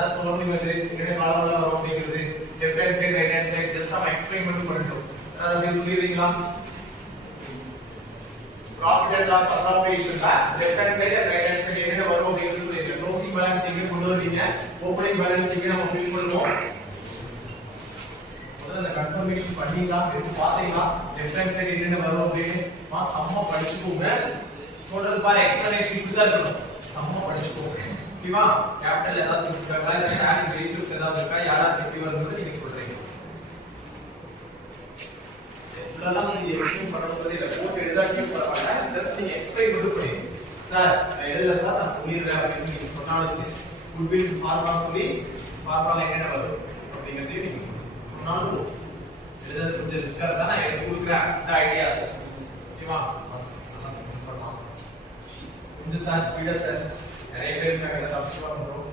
ஏதாவது சொல்லணும் வருது என்ன காலம்ல வரும் அப்படிங்கிறது left hand side right hand side just நம்ம எக்ஸ்பிளைன் பண்ணி பண்ணிட்டோம். அத அப்படியே சொல்லிடுறீங்களா? ப்ராஃபிட் அண்ட் லாஸ் அப்ராப்ரியேஷன்ல left hand side and right hand side என்ன வரும் அப்படிங்கிறது சொல்லிருக்கேன். க்ளோசிங் பேலன்ஸ் எங்க கொண்டு வருவீங்க, ஓபனிங் பேலன்ஸ் எங்க நம்ம ஃபில் பண்ணுவோம். முதல்ல அந்த கன்ஃபர்மேஷன் பண்ணீங்களா, எடுத்து பாத்தீங்களா லெஃப்ட் ஹேண்ட் சைடு என்ன வரும் அப்படின்னு சம்ம படிச்சுக்கோங்க. சொல்றது பாரு எக்ஸ்பிளனேஷன் இப்படி தான் இருக்கணும். சம்ம படிச்சுக்கோங்க. ஓகேவா? கேபிட்டல் ஏதாவது கொடுத்துருக்காங்களா இல்ல ஸ்டாண்டிங் ரேஷியோஸ் ஏதாவது இருக்கா, யாராவது எப்படி வருதுன்னு நீங்க சொல்றீங்க. இதெல்லாம் நீங்க எக்ஸ்பிளைன் பண்ணும்போது இல்ல போட் எழுதாக்கி பரவாயில்ல, ஜஸ்ட் நீங்க எக்ஸ்பிளைன் மட்டும் பண்ணுங்க. சார் நான் எழுதல சார், நான் சொல்லிடுறேன் அப்படின்னு நீங்க சொன்னாலும் சரி. குட்வில் ஃபார்முலா சொல்லி ஃபார்முலா என்னென்ன வரும் அப்படிங்கறதையும் நீங்க சொன்னாலும் எழுதுறது கொஞ்சம் ரிஸ்கா இருந்தா நான் எடுத்து கொடுக்குறேன் இந்த ஐடியாஸ். ஓகேவா? கொஞ்சம் சார் ஸ்பீடா சார், நிறைய பேர் இருக்காங்க தப்பு பண்றோம்.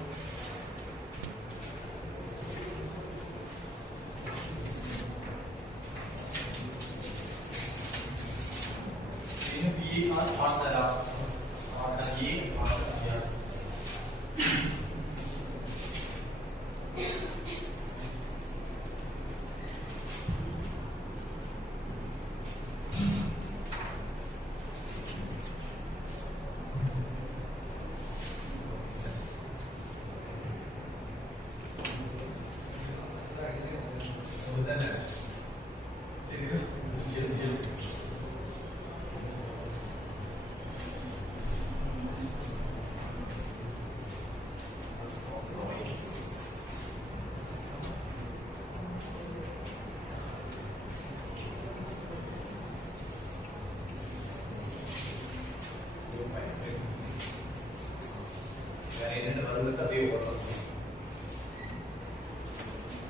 ये और पार्टनर पार्टनर ये पार्टनर या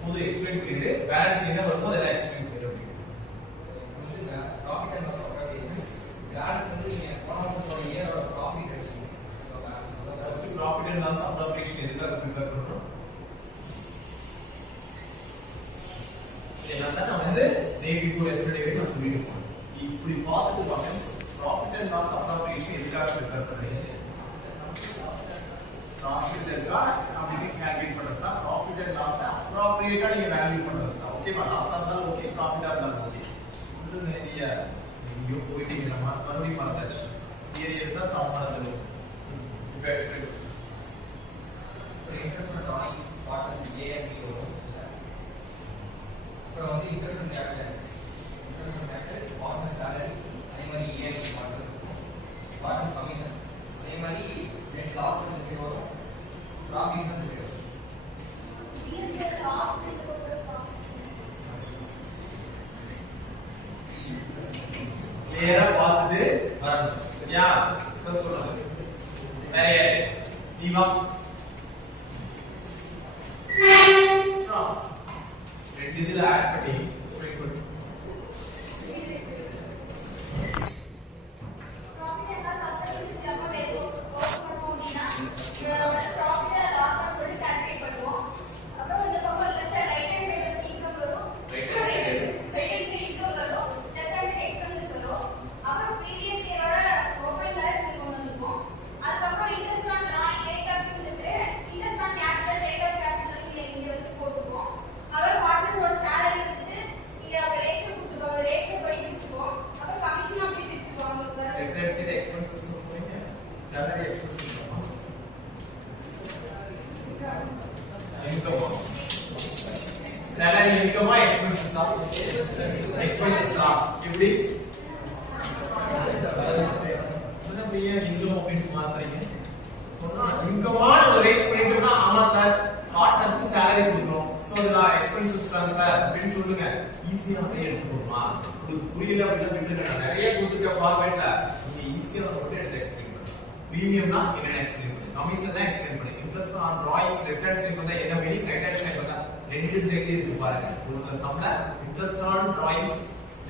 पूरे एक्सप्लेन करेंगे बैलेंस என்ன வருமோ அதை எக்ஸ்பிளைன் பண்ணுங்க. Profit and loss appropriation balance வந்து நீங்க போன வருஷத்தோட இயரோட ப்ராஃபிட் எடுத்துங்க. So balance first profit and loss appropriation எதுக்காக ப்ரிப்பேர் பண்றோம்? ஏன்னா நான் வந்து நேவி கூட எஸ்டர்டே நான் சொல்லிருக்கேன். இப்படி பார்த்துட்டு வாங்க. ப்ராஃபிட் அண்ட் லாஸ் அப்ராப்ரியேஷன் எதுக்காக ப்ரிப்பேர் பண்றீங்க? ப்ராஃபிட் இருக்கா அப்படி கால்குலேட் பண்றதா, ப்ராஃபிட் அண்ட் லாஸ் அப்ராப்ரியேட்டா நீங்க வேல்யூ பண்றதா. ஓகேவா? லாஸ் இருந்தாலும் ஓகே, ப்ராஃபிட்டா இருந்தாலும் ஓகே. இது நிறைய நீங்க போயிட்டீங்க, நம்ம மறுபடியும் பார்த்தாச்சு. தியரி எடுத்தா சமமானது. இப்போ எக்ஸ்பிளைன் இன்ட்ரெஸ்ட் டானிக்ஸ் பார்ட்னர்ஸ் ஏ அண்ட் பி வரும். அப்புறம் வந்து இன்ட்ரெஸ்ட் கேபிட்டல்ஸ் பார்ட்னர்ஸ் salary அதே மாதிரி A and B partners commission அதே மாதிரி நெட் லாஸ் வந்து வரும். ப்ராஃபிட் வந்து வரும். கிளியரா பார்த்துட்டு வரணும். சரியா? இப்ப சொல்றது வேற நீ வா ரெண்டு இதுல ஆட் பண்ணி எக்ஸ்பிளைன் பண்ணு. salary income expenses எப்படி அப்படியே income அப்படின்னு மாத்துறீங்க. சொன்னா இன்கமான ஒரு ரேஸ் பண்ணிட்டோம்னா ஆமா சார் பார்ட்னர்ஸ்க்கு salary கொடுக்கணும், சோ அதுல எக்ஸ்பென்சஸ் தான் சார் அப்படின்னு சொல்லுங்க. ஈஸியா எடுத்துக்கோமா. உங்களுக்கு புரியல அப்படின்னா விட்டுருங்க. நிறைய கொடுத்துருக்க ஃபார்மேட்ல நீங்க ஈஸியா மட்டும் எடுத்து எக்ஸ்பிளைன் பண்ணுங்க. பிரீமியம்னா என்னன்னு எக்ஸ்பிளைன் பண்ணுங்க, கமிஷன் தான் எக்ஸ்பிளைன் பண்ணுங்க, interest on drawings left hand side வந்தா என்ன மீனிங், ரைட் ஹேண்ட் சைடு வந்தா ரெண்டு சைடு இருக்கு பாருங்க. ஒரு சில சம்ல interest on drawings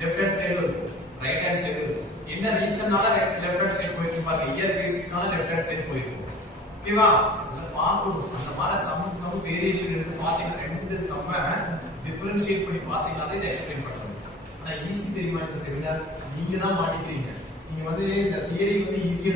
left hand side இருக்கும், ரைட் ஹேண்ட் சைடு இருக்கும். என்ன ரீசன்னால லெஃப்ட் ஹேண்ட் சைடு போயிருக்கு பாருங்க, இயர் பேசிஸ்னால லெஃப்ட் ஹேண்ட் சைடு போயிருக்கும். ஓகேவா? இத பார்க்கணும். அந்த மாதிரி சம் வேரியேஷன் எடுத்து பாத்தீங்கன்னா ரெண்டு சம்ம டிஃபரன்ஷியேட் பண்ணி பாத்தீங்கன்னா இத எக்ஸ்பிளைன் பண்றோம். ஆனா ஈஸி தெரியுமா இந்த செமினார்? நீங்க தான் மாட்டிக்கிறீங்க. நீங்க வந்து இந்த தியரி வந்து ஈஸியா